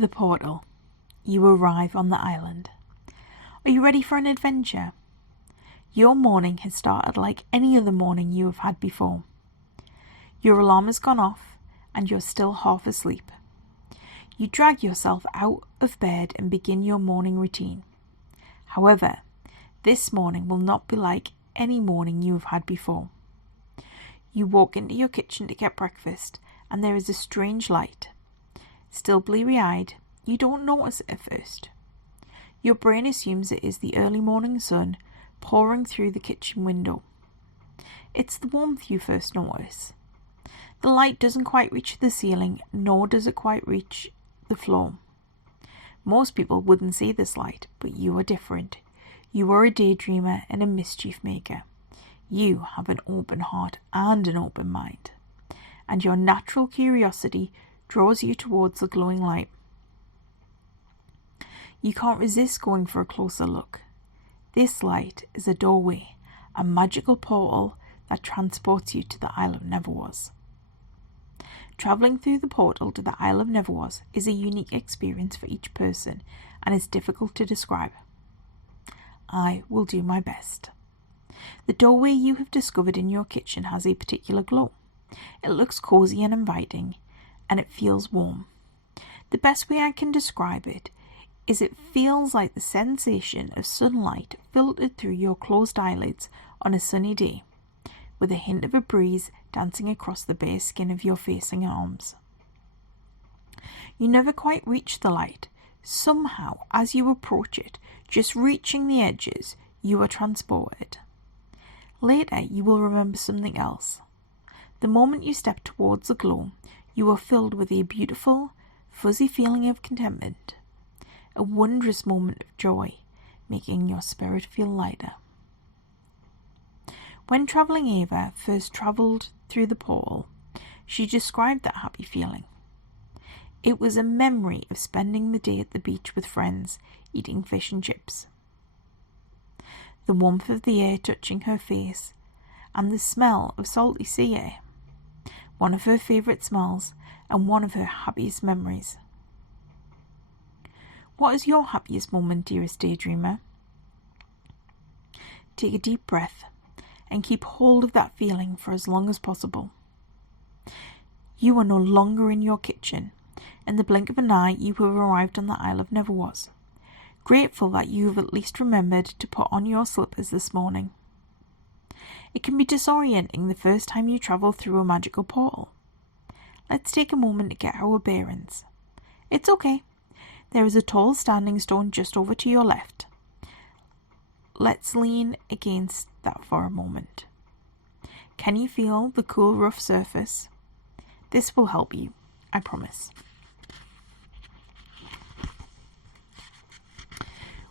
The portal. You arrive on the island. Are you ready for an adventure? Your morning has started like any other morning you have had before. Your alarm has gone off and you're still half asleep. You drag yourself out of bed and begin your morning routine. However, this morning will not be like any morning you have had before. You walk into your kitchen to get breakfast and there is a strange light. Still bleary-eyed, you don't notice it at first. Your brain assumes it is the early morning sun pouring through the kitchen window. It's the warmth you first notice. The light doesn't quite reach the ceiling, nor does it quite reach the floor. Most people wouldn't see this light, but you are different. You are a daydreamer and a mischief-maker. You have an open heart and an open mind, and your natural curiosity draws you towards the glowing light. You can't resist going for a closer look. This light is a doorway, a magical portal that transports you to the Isle of Neverwas. Travelling through the portal to the Isle of Neverwas is a unique experience for each person and is difficult to describe. I will do my best. The doorway you have discovered in your kitchen has a particular glow. It looks cosy and inviting, and it feels warm. The best way I can describe it is it feels like the sensation of sunlight filtered through your closed eyelids on a sunny day, with a hint of a breeze dancing across the bare skin of your face and arms. You never quite reach the light. Somehow, as you approach it, just reaching the edges, you are transported. Later, you will remember something else. The moment you step towards the glow, you are filled with a beautiful, fuzzy feeling of contentment, a wondrous moment of joy, making your spirit feel lighter. When travelling Ava first travelled through the portal, she described that happy feeling. It was a memory of spending the day at the beach with friends, eating fish and chips. The warmth of the air touching her face, and the smell of salty sea air, one of her favourite smells and one of her happiest memories. What is your happiest moment, dearest daydreamer? Take a deep breath and keep hold of that feeling for as long as possible. You are no longer in your kitchen. In the blink of an eye, you have arrived on the Isle of Neverwas. Grateful that you have at least remembered to put on your slippers this morning. It can be disorienting the first time you travel through a magical portal. Let's take a moment to get our bearings. It's okay. There is a tall standing stone just over to your left. Let's lean against that for a moment. Can you feel the cool, rough surface? This will help you, I promise.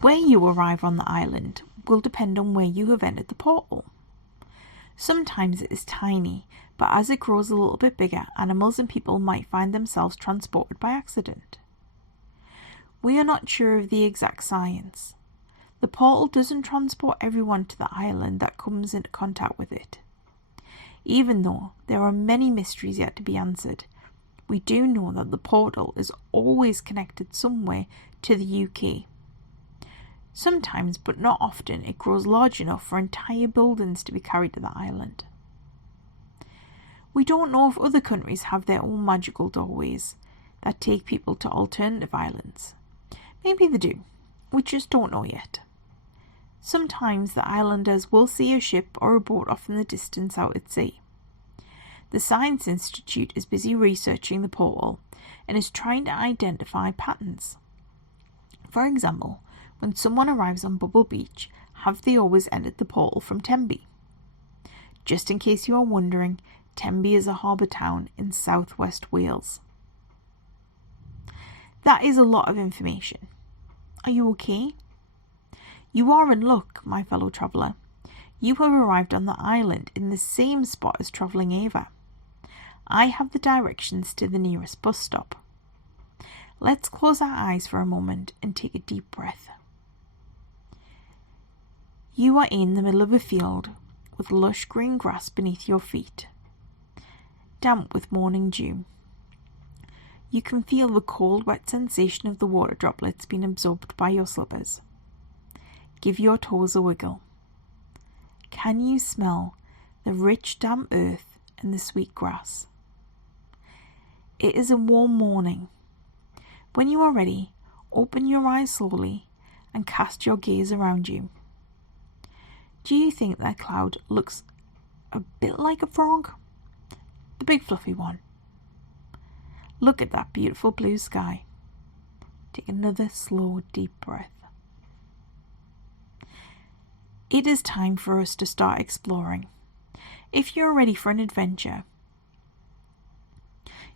Where you arrive on the island will depend on where you have entered the portal. Sometimes it is tiny, but as it grows a little bit bigger, animals and people might find themselves transported by accident. We are not sure of the exact science. The portal doesn't transport everyone to the island that comes into contact with it. Even though there are many mysteries yet to be answered, we do know that the portal is always connected somewhere to the UK. Sometimes, but not often, it grows large enough for entire buildings to be carried to the island. We don't know if other countries have their own magical doorways that take people to alternative islands. Maybe they do. We just don't know yet. Sometimes the islanders will see a ship or a boat off in the distance out at sea. The Science Institute is busy researching the portal and is trying to identify patterns. For example, when someone arrives on Bubble Beach, have they always entered the portal from Tenby? Just in case you are wondering, Tenby is a harbour town in southwest Wales. That is a lot of information. Are you okay? You are in luck, my fellow traveller. You have arrived on the island in the same spot as travelling Ava. I have the directions to the nearest bus stop. Let's close our eyes for a moment and take a deep breath. You are in the middle of a field with lush green grass beneath your feet, damp with morning dew. You can feel the cold, wet sensation of the water droplets being absorbed by your slippers. Give your toes a wiggle. Can you smell the rich, damp earth and the sweet grass? It is a warm morning. When you are ready, open your eyes slowly and cast your gaze around you. Do you think that cloud looks a bit like a frog? The big fluffy one. Look at that beautiful blue sky. Take another slow, deep breath. It is time for us to start exploring. If you're ready for an adventure,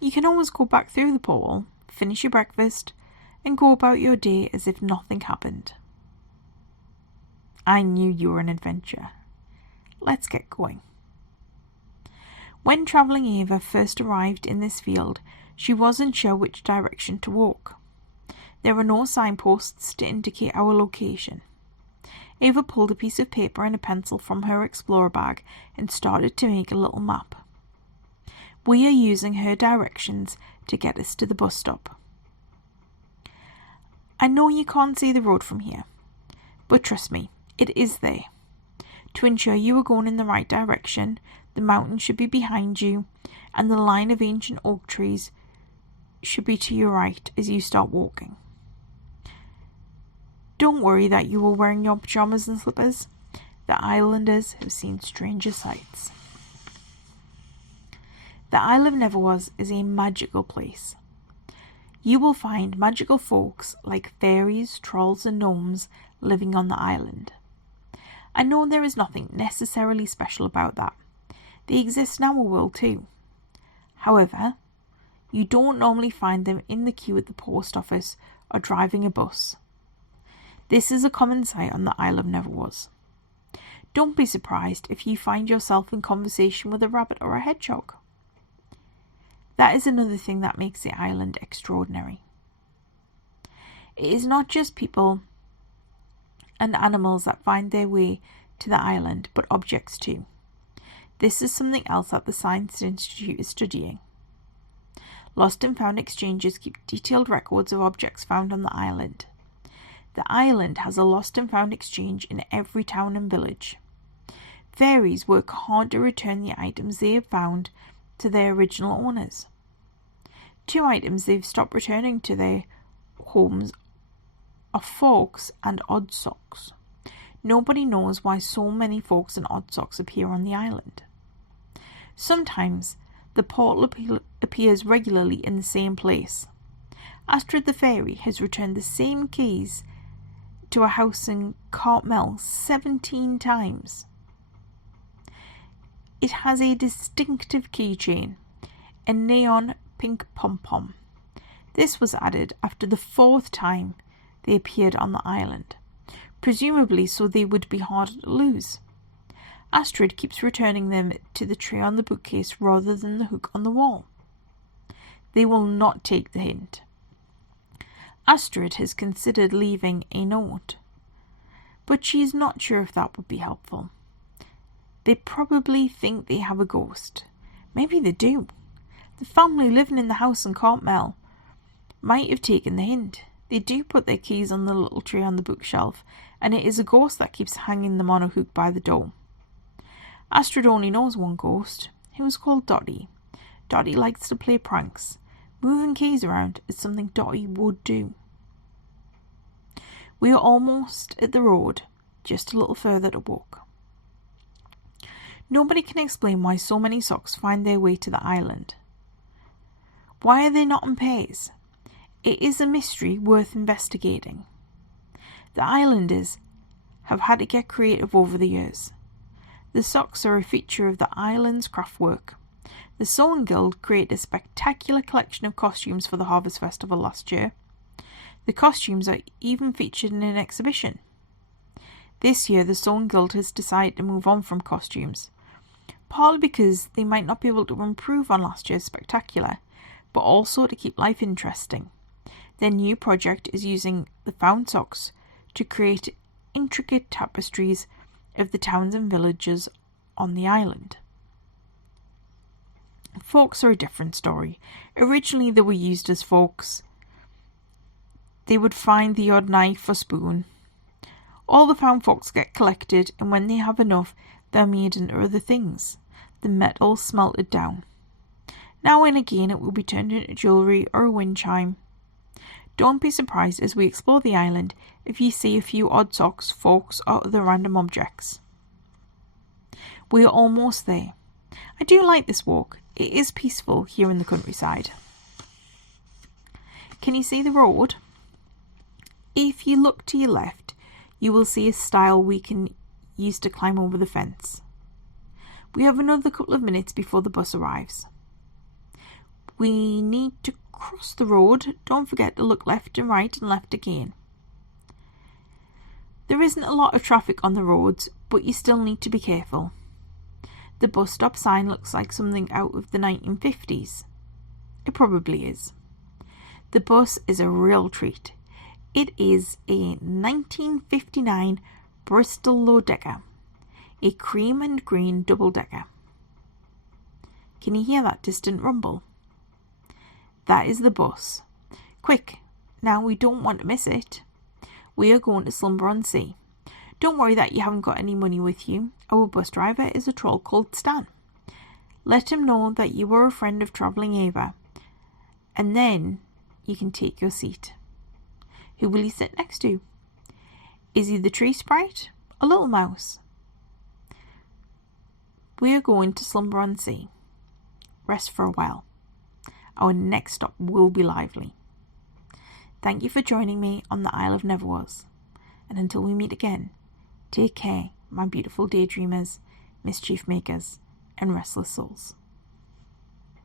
you can always go back through the portal, finish your breakfast, and go about your day as if nothing happened. I knew you were an adventurer. Let's get going. When travelling Ava first arrived in this field, she wasn't sure which direction to walk. There were no signposts to indicate our location. Ava pulled a piece of paper and a pencil from her explorer bag and started to make a little map. We are using her directions to get us to the bus stop. I know you can't see the road from here, but trust me, it is there. To ensure you are going in the right direction, the mountain should be behind you, and the line of ancient oak trees should be to your right as you start walking. Don't worry that you are wearing your pajamas and slippers. The islanders have seen stranger sights. The Isle of Neverwas is a magical place. You will find magical folks like fairies, trolls and gnomes living on the island. I know there is nothing necessarily special about that. They exist in our world too. However, you don't normally find them in the queue at the post office or driving a bus. This is a common sight on the Isle of Neverwas. Don't be surprised if you find yourself in conversation with a rabbit or a hedgehog. That is another thing that makes the island extraordinary. It is not just people and animals that find their way to the island, but objects too. This is something else that the Science Institute is studying. Lost and found exchanges keep detailed records of objects found on the island. The island has a lost and found exchange in every town and village. Fairies work hard to return the items they have found to their original owners. 2 items they've stopped returning to their homes are forks and odd socks. Nobody knows why so many forks and odd socks appear on the island. Sometimes the portal appears regularly in the same place. Astrid the fairy has returned the same keys to a house in Cartmel 17 times. It has a distinctive keychain, a neon pink pom-pom. This was added after the 4th time they appeared on the island, presumably so they would be harder to lose. Astrid keeps returning them to the tray on the bookcase rather than the hook on the wall. They will not take the hint. Astrid has considered leaving a note, but she is not sure if that would be helpful. They probably think they have a ghost. Maybe they do. The family living in the house in Cartmel might have taken the hint. They do put their keys on the little tray on the bookshelf, and it is a ghost that keeps hanging them on a hook by the door. Astrid only knows one ghost, who is called Dottie. Dottie likes to play pranks. Moving keys around is something Dottie would do. We are almost at the road, just a little further to walk. Nobody can explain why so many socks find their way to the island. Why are they not in pairs? It is a mystery worth investigating. The islanders have had to get creative over the years. The socks are a feature of the island's craftwork. The Sewing Guild created a spectacular collection of costumes for the Harvest Festival last year. The costumes are even featured in an exhibition. This year, the Sewing Guild has decided to move on from costumes, partly because they might not be able to improve on last year's spectacular, but also to keep life interesting. Their new project is using the found socks to create intricate tapestries of the towns and villages on the island. Forks are a different story. Originally they were used as forks. They would find the odd knife or spoon. All the found forks get collected, and when they have enough, they're made into other things. The metal smelted down. Now and again it will be turned into jewellery or a wind chime. Don't be surprised as we explore the island if you see a few odd socks, forks or other random objects. We are almost there. I do like this walk. It is peaceful here in the countryside. Can you see the road? If you look to your left, you will see a stile we can use to climb over the fence. We have another couple of minutes before the bus arrives. We need to cross the road. Don't forget to look left and right and left again. There isn't a lot of traffic on the roads, but you still need to be careful. The bus stop sign looks like something out of the 1950s. It probably is. The bus is a real treat. It is a 1959 Bristol low-decker, a cream and green double-decker. Can you hear that distant rumble? That is the bus. Quick, now we don't want to miss it. We are going to Slumber-on-Sea. Don't worry that you haven't got any money with you. Our bus driver is a troll called Stan. Let him know that you are a friend of Travelling Ava, and then you can take your seat. Who will you sit next to? Is he the tree sprite or little mouse? We are going to Slumber-on-Sea. Rest for a while. Our next stop will be lively. Thank you for joining me on the Isle of Neverwas. And until we meet again, take care, my beautiful daydreamers, mischief makers, and restless souls.